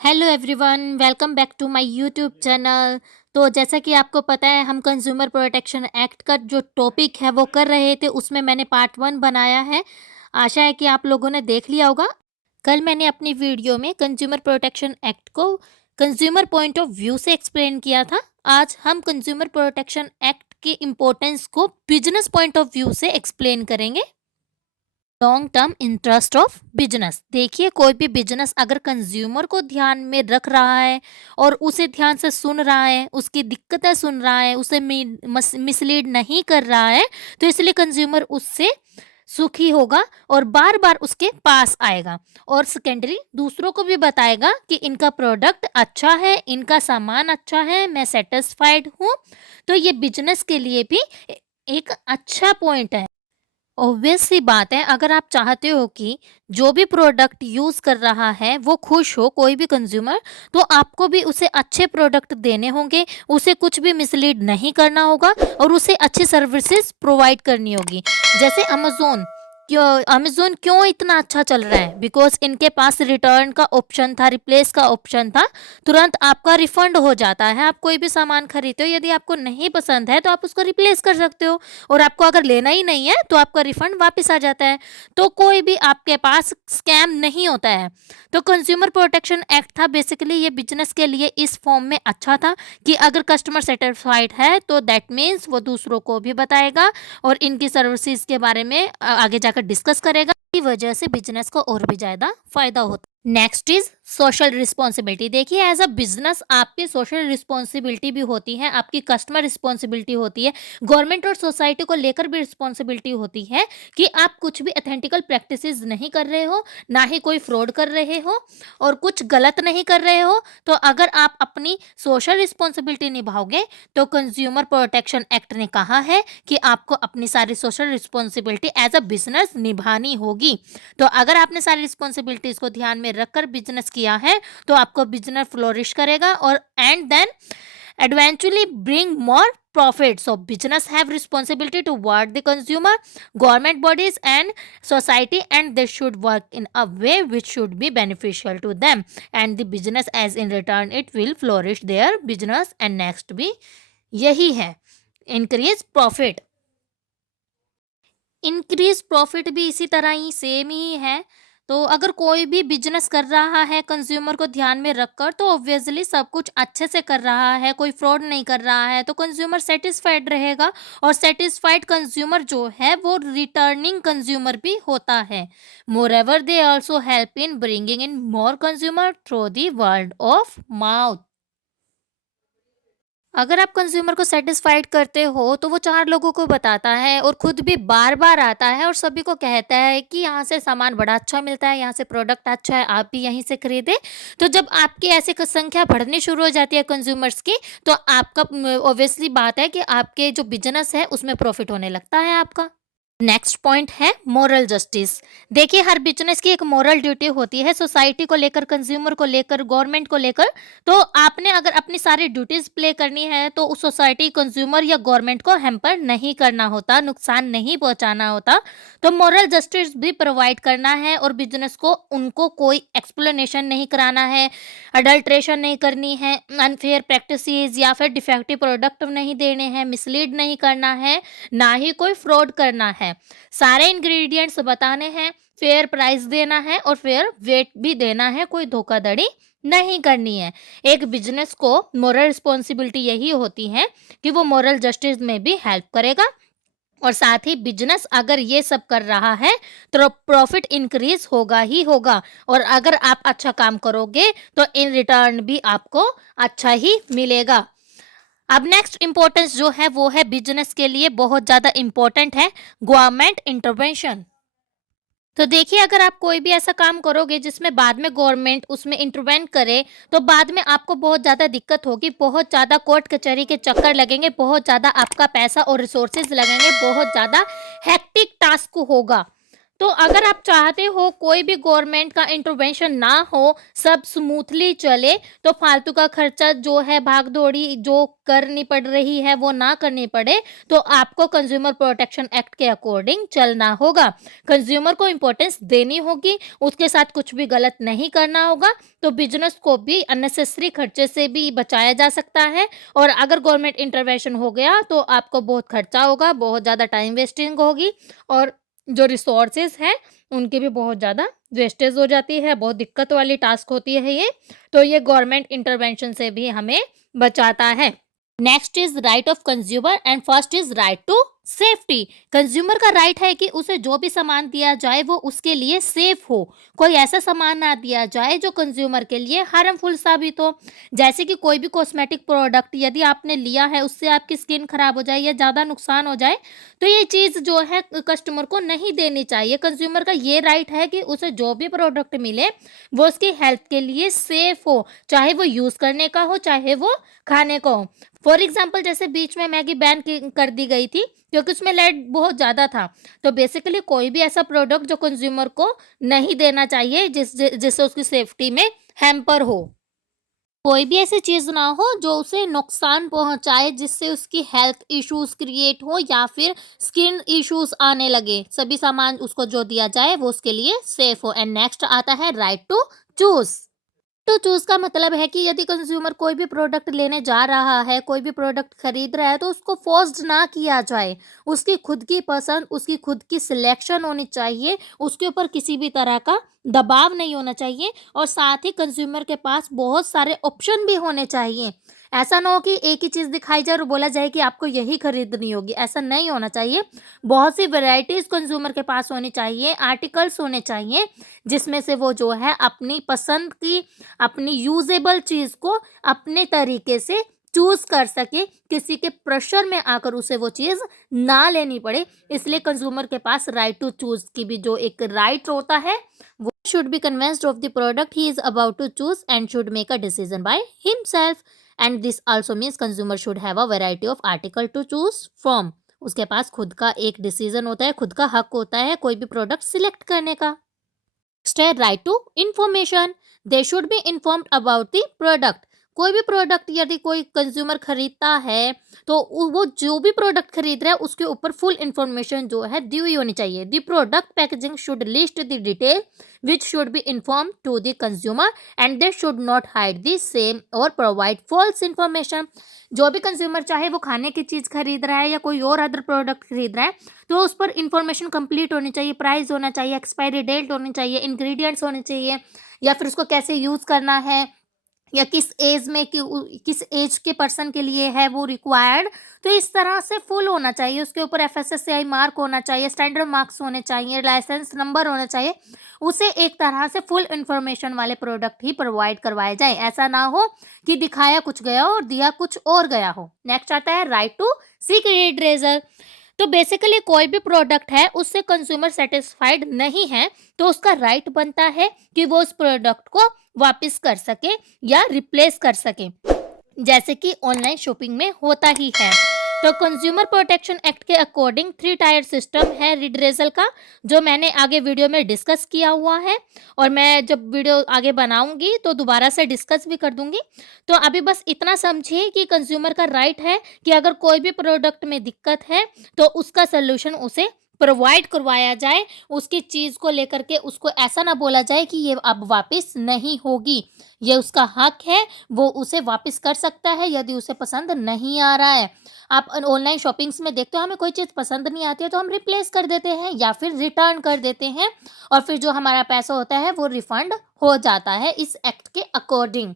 Hello everyone, welcome back to my YouTube channel. तो जैसा कि आपको पता है, हम कंज्यूमर प्रोटेक्शन एक्ट का जो टॉपिक है वो कर रहे थे। उसमें मैंने पार्ट 1 बनाया है। आशा है कि आप लोगों ने देख लिया होगा। कल मैंने अपनी वीडियो में कंज्यूमर प्रोटेक्शन एक्ट को कंज्यूमर पॉइंट ऑफ व्यू से एक्सप्लेन किया था। आज हम कंज्यूमर प्रोटेक्शन एक्ट की इम्पोर्टेंस को बिजनेस पॉइंट ऑफ व्यू से एक्सप्लेन करेंगे। Long term interest of business. देखिए, कोई भी बिजनेस अगर कंज्यूमर को ध्यान में रख रहा है और उसे ध्यान से सुन रहा है, उसकी दिक्कतें सुन रहा है, उसे मिसलीड नहीं कर रहा है, तो इसलिए कंज्यूमर उससे सुखी होगा और बार बार उसके पास आएगा। और सेकेंडरी दूसरों को भी बताएगा कि इनका प्रोडक्ट अच्छा है, इनका सामान अच्छा है, मैं सेटिस्फाइड हूँ। तो ये बिजनेस के लिए भी एक अच्छा पॉइंट है। ऑब्वियस सी बात है, अगर आप चाहते हो कि जो भी प्रोडक्ट यूज़ कर रहा है वो खुश हो, कोई भी कंज्यूमर, तो आपको भी उसे अच्छे प्रोडक्ट देने होंगे, उसे कुछ भी मिसलीड नहीं करना होगा और उसे अच्छी सर्विसेज प्रोवाइड करनी होगी। जैसे अमेज़न क्यों इतना अच्छा चल रहा है? बिकॉज़ इनके पास रिटर्न का ऑप्शन था, रिप्लेस का ऑप्शन था, तुरंत आपका रिफंड हो जाता है। आप कोई भी सामान खरीदते हो, यदि आपको नहीं पसंद है तो आप उसको रिप्लेस कर सकते हो। और आपको अगर लेना ही नहीं है तो आपका रिफंड वापस आ जाता है। तो कोई भी आपके पास स्कैम नहीं होता है। तो कंज्यूमर प्रोटेक्शन एक्ट था बेसिकली, ये बिजनेस के लिए इस फॉर्म में अच्छा था कि अगर कस्टमर सेटिस्फाइड है तो दैट मीन्स वो दूसरों को भी बताएगा और इनकी सर्विसेज के बारे में आगे जाकर डिस्कस करेगा। की वजह से बिजनेस को और भी ज़्यादा फायदा होता है। Next is social responsibility. देखिए, एज अ बिजनेस आपकी सोशल रिस्पॉन्सिबिलिटी भी होती है, आपकी कस्टमर रिस्पॉन्सिबिलिटी होती है, गवर्नमेंट और सोसाइटी को लेकर भी रिस्पॉन्सिबिलिटी होती है कि आप कुछ भी एथेंटिकल प्रैक्टिसेस नहीं कर रहे हो, ना ही कोई फ्रॉड कर रहे हो और कुछ गलत नहीं कर रहे हो। तो अगर आप अपनी सोशल रिस्पॉन्सिबिलिटी निभाओगे तो कंज्यूमर प्रोटेक्शन एक्ट ने कहा है कि आपको अपनी सारी social responsibility as a business निभानी होगी। तो अगर आपने सारी रिस्पॉन्सिबिलिटीज को ध्यान में रखकर बिजनेस किया है तो आपको बिजनेस फ्लोरिश करेगा और and then eventually bring more profit. So business have responsibility toward the consumer, government bodies and society, and they should work in a way which should be beneficial to them, and the business as in return it will flourish their business। and next भी यही है, increase profit। Increase profit भी इसी तरह ही same ही है। तो अगर कोई भी बिजनेस कर रहा है कंज्यूमर को ध्यान में रखकर, तो ऑब्वियसली सब कुछ अच्छे से कर रहा है, कोई फ्रॉड नहीं कर रहा है, तो कंज्यूमर सेटिस्फाइड रहेगा। और सेटिस्फाइड कंज्यूमर जो है वो रिटर्निंग कंज्यूमर भी होता है। Moreover they also help in bringing in more consumer through the word of mouth. अगर आप कंज्यूमर को सेटिस्फाइड करते हो तो वो 4 लोगों को बताता है और खुद भी बार-बार आता है और सभी को कहता है कि यहाँ से सामान बड़ा अच्छा मिलता है, यहाँ से प्रोडक्ट अच्छा है, आप भी यहीं से खरीदें। तो जब आपकी ऐसी क संख्या बढ़नी शुरू हो जाती है कंज्यूमर्स की, तो आपका ऑब्वियसली बात है कि आपके जो बिज़नेस है उसमें प्रॉफ़िट होने लगता है आपका। नेक्स्ट पॉइंट है मोरल जस्टिस। देखिए, हर बिजनेस की एक मोरल ड्यूटी होती है, सोसाइटी को लेकर, कंज्यूमर को लेकर, गवर्नमेंट को लेकर। तो आपने अगर अपनी सारी ड्यूटीज प्ले करनी है तो उस सोसाइटी, कंज्यूमर या गवर्नमेंट को हैम्पर नहीं करना होता, नुकसान नहीं पहुंचाना होता। तो मोरल जस्टिस भी प्रोवाइड करना है और बिजनेस को उनको कोई एक्सप्लेनेशन नहीं कराना है, अडल्ट्रेशन नहीं करनी है, अनफेयर प्रैक्टिसेस या फिर डिफेक्टिव प्रोडक्ट नहीं देने हैं, मिसलीड नहीं करना है, ना ही कोई फ्रॉड करना है। सारे इंग्रेडिएंट्स बताने हैं, फेयर प्राइस देना है और फेयर वेट भी देना है, कोई धोखाधड़ी नहीं करनी है। एक बिजनेस को मोरल रिस्पॉन्सिबिलिटी यही होती है कि वो मोरल जस्टिस में भी हेल्प करेगा और साथ ही बिजनेस अगर ये सब कर रहा है तो प्रॉफिट इंक्रीज होगा ही होगा। और अगर आप अच्छा काम करोगे तो इन रिटर्न भी आपको अच्छा ही मिलेगा। अब नेक्स्ट इम्पोर्टेंस जो है वो है बिजनेस के लिए बहुत ज़्यादा इम्पोर्टेंट है, गवर्नमेंट इंटरवेंशन। तो देखिए, अगर आप कोई भी ऐसा काम करोगे जिसमें बाद में गवर्नमेंट उसमें इंटरवेन करे तो बाद में आपको बहुत ज़्यादा दिक्कत होगी, बहुत ज़्यादा कोर्ट कचहरी के चक्कर लगेंगे, बहुत ज़्यादा आपका पैसा और रिसोर्सेज लगेंगे, बहुत ज़्यादा हेक्टिक टास्क होगा। तो अगर आप चाहते हो कोई भी गवर्नमेंट का इंटरवेंशन ना हो, सब स्मूथली चले, तो फालतू का खर्चा जो है, भाग-दौड़ी जो करनी पड़ रही है वो ना करनी पड़े, तो आपको कंज्यूमर प्रोटेक्शन एक्ट के अकॉर्डिंग चलना होगा। कंज्यूमर को इम्पोर्टेंस देनी होगी, उसके साथ कुछ भी गलत नहीं करना होगा, तो बिज़नेस को भी अननेसेसरी खर्चे से भी बचाया जा सकता है। और अगर गवर्नमेंट इंटरवेंशन हो गया तो आपको बहुत खर्चा होगा, बहुत ज़्यादा टाइम वेस्टिंग होगी और जो रिसोर्सेज हैं उनकी भी बहुत ज़्यादा वेस्टेज हो जाती है, बहुत दिक्कत वाली टास्क होती है ये। तो ये गवर्नमेंट इंटरवेंशन से भी हमें बचाता है। Next is right of consumer and first is right to safety. Consumer का राइट है कि उसे जो भी सामान दिया जाए वो उसके लिए सेफ हो, कोई ऐसा सामान ना दिया जाए जो कंज्यूमर के लिए हार्मफुल साबित हो। जैसे कि कोई भी कॉस्मेटिक प्रोडक्ट यदि आपने लिया है, उससे आपकी स्किन खराब हो जाए या ज़्यादा नुकसान हो जाए, तो ये चीज़ जो है कस्टमर को नहीं देनी चाहिए। कंज्यूमर का ये राइट है कि उसे जो भी प्रोडक्ट मिले वो उसकी हेल्थ के लिए सेफ हो, चाहे वो यूज़ करने का हो, चाहे वो खाने को हो। फॉर एग्जाम्पल जैसे बीच में मैगी बैन कर दी गई थी क्योंकि उसमें लेड बहुत ज़्यादा था। तो बेसिकली कोई भी ऐसा प्रोडक्ट जो कंज्यूमर को नहीं देना चाहिए जिससे उसकी सेफ्टी में हैम्पर हो। कोई भी ऐसी चीज़ ना हो जो उसे नुकसान पहुंचाए, जिससे उसकी हेल्थ इश्यूज क्रिएट हो या फिर स्किन इश्यूज आने लगे। सभी सामान उसको जो दिया जाए वो उसके लिए सेफ हो। एंड नेक्स्ट आता है right to choose. To choose का मतलब है कि यदि कंज्यूमर कोई भी प्रोडक्ट लेने जा रहा है, कोई भी प्रोडक्ट खरीद रहा है, तो उसको फोर्स्ड ना किया जाए। उसकी खुद की पसंद, उसकी खुद की सिलेक्शन होनी चाहिए, उसके ऊपर किसी भी तरह का दबाव नहीं होना चाहिए और साथ ही कंज्यूमर के पास बहुत सारे ऑप्शन भी होने चाहिए। ऐसा ना हो कि एक ही चीज़ दिखाई जाए और बोला जाए कि आपको यही खरीदनी होगी, ऐसा नहीं होना चाहिए। बहुत सी वैरायटीज़ कंज्यूमर के पास होनी चाहिए, आर्टिकल्स होने चाहिए, जिसमें से वो जो है अपनी पसंद की, अपनी यूजेबल चीज़ को अपने तरीके से चूज़ कर सके, किसी के प्रेशर में आकर उसे वो चीज़ ना लेनी पड़े। इसलिए कंज्यूमर के पास राइट टू चूज़ की भी जो एक राइट होता है, वो should be convinced of the product he is about to choose and should make a decision by himself. And this also means consumer should have a variety of article to choose from. उसके पास खुद का एक decision होता है, खुद का हक होता है कोई भी प्रोडक्ट सिलेक्ट करने का। नेक्स्ट है right to information. They should be informed about the product. कोई भी प्रोडक्ट यदि कोई कंज्यूमर खरीदता है तो वो जो भी प्रोडक्ट खरीद रहा है उसके ऊपर फुल इंफॉर्मेशन जो है दी हुई होनी चाहिए। The product packaging should list the detail which should be inform to the consumer and they should not hide the same और प्रोवाइड फॉल्स इंफॉर्मेशन। जो भी कंज्यूमर चाहे वो खाने की चीज़ खरीद रहा है या कोई और अदर प्रोडक्ट खरीद रहा है, तो उस पर इंफॉर्मेशन कंप्लीट होनी चाहिए, प्राइस होना चाहिए, एक्सपायरी डेट होनी चाहिए, इंग्रेडिएंट्स होने चाहिए, या फिर उसको कैसे यूज़ करना है या किस एज में किस एज के पर्सन के लिए है वो रिक्वायर्ड। तो इस तरह से फुल होना चाहिए। उसके ऊपर FSSAI मार्क होना चाहिए, स्टैंडर्ड मार्क्स होने चाहिए, लाइसेंस नंबर होना चाहिए। उसे एक तरह से फुल इंफॉर्मेशन वाले प्रोडक्ट ही प्रोवाइड करवाए जाए। ऐसा ना हो कि दिखाया कुछ गया और दिया कुछ और गया हो। नेक्स्ट आता है राइट टू सीक रिड्रेसल। तो बेसिकली कोई भी प्रोडक्ट है उससे कंज्यूमर सेटिस्फाइड नहीं है, तो उसका राइट बनता है कि वो उस प्रोडक्ट को वापस कर सके या रिप्लेस कर सके, जैसे कि ऑनलाइन शॉपिंग में होता ही है। तो कंज्यूमर प्रोटेक्शन एक्ट के अकॉर्डिंग 3 टायर सिस्टम है रिड्रेसल का, जो मैंने आगे वीडियो में डिस्कस किया हुआ है और मैं जब वीडियो आगे बनाऊंगी तो दोबारा से डिस्कस भी कर दूंगी। तो अभी बस इतना समझिए कि कंज्यूमर का राइट है कि अगर कोई भी प्रोडक्ट में दिक्कत है तो उसका सल्यूशन उसे प्रोवाइड करवाया जाए। उसकी चीज़ को लेकर के उसको ऐसा ना बोला जाए कि ये अब वापस नहीं होगी। ये उसका हक है, वो उसे वापस कर सकता है यदि उसे पसंद नहीं आ रहा है। आप ऑनलाइन शॉपिंग्स में देखते हो, हमें कोई चीज़ पसंद नहीं आती है तो हम रिप्लेस कर देते हैं या फिर रिटर्न कर देते हैं और फिर जो हमारा पैसा होता है वो रिफंड हो जाता है इस एक्ट के according.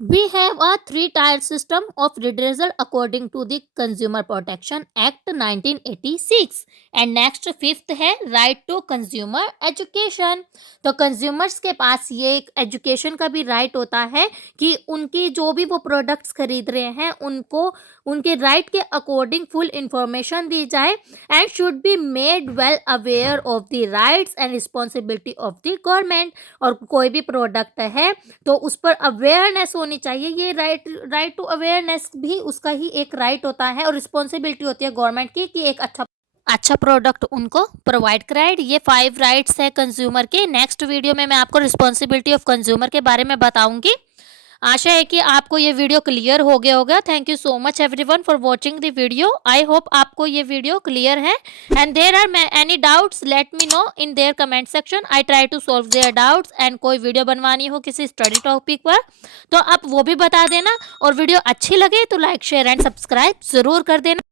We have a three-tier system of redressal according to the Consumer Protection Act 1986। And next fifth है राइट टू कंज्यूमर एजुकेशन। तो कंज्यूमर्स के पास ये एक एजुकेशन का भी राइट होता है कि उनकी जो भी वो प्रोडक्ट्स खरीद रहे हैं उनको उनके राइट के अकॉर्डिंग फुल इंफॉर्मेशन दी जाए and should be made well aware of the rights and responsibility of the government. और कोई भी प्रोडक्ट है तो उस पर अवेयरनेस होनी चाहिए। ये राइट टू अवेयरनेस भी उसका ही एक राइट होता है और रिस्पॉन्सिबिलिटी होती है गवर्नमेंट की कि एक अच्छा अच्छा प्रोडक्ट उनको प्रोवाइड कराएँ। ये 5 राइट्स है कंज्यूमर के। नेक्स्ट वीडियो में मैं आपको रिस्पॉन्सिबिलिटी ऑफ कंज्यूमर के बारे में बताऊँगी। आशा है कि आपको ये वीडियो क्लियर हो गया होगा। Thank you so much everyone for watching the video. I hope आपको ये वीडियो क्लियर है and there are any doubts let me know in their comment section. I try to solve their doubts and कोई video बनवानी हो किसी study topic पर तो आप वो भी बता देना और वीडियो अच्छी लगे तो लाइक शेयर एंड सब्सक्राइब ज़रूर कर देना।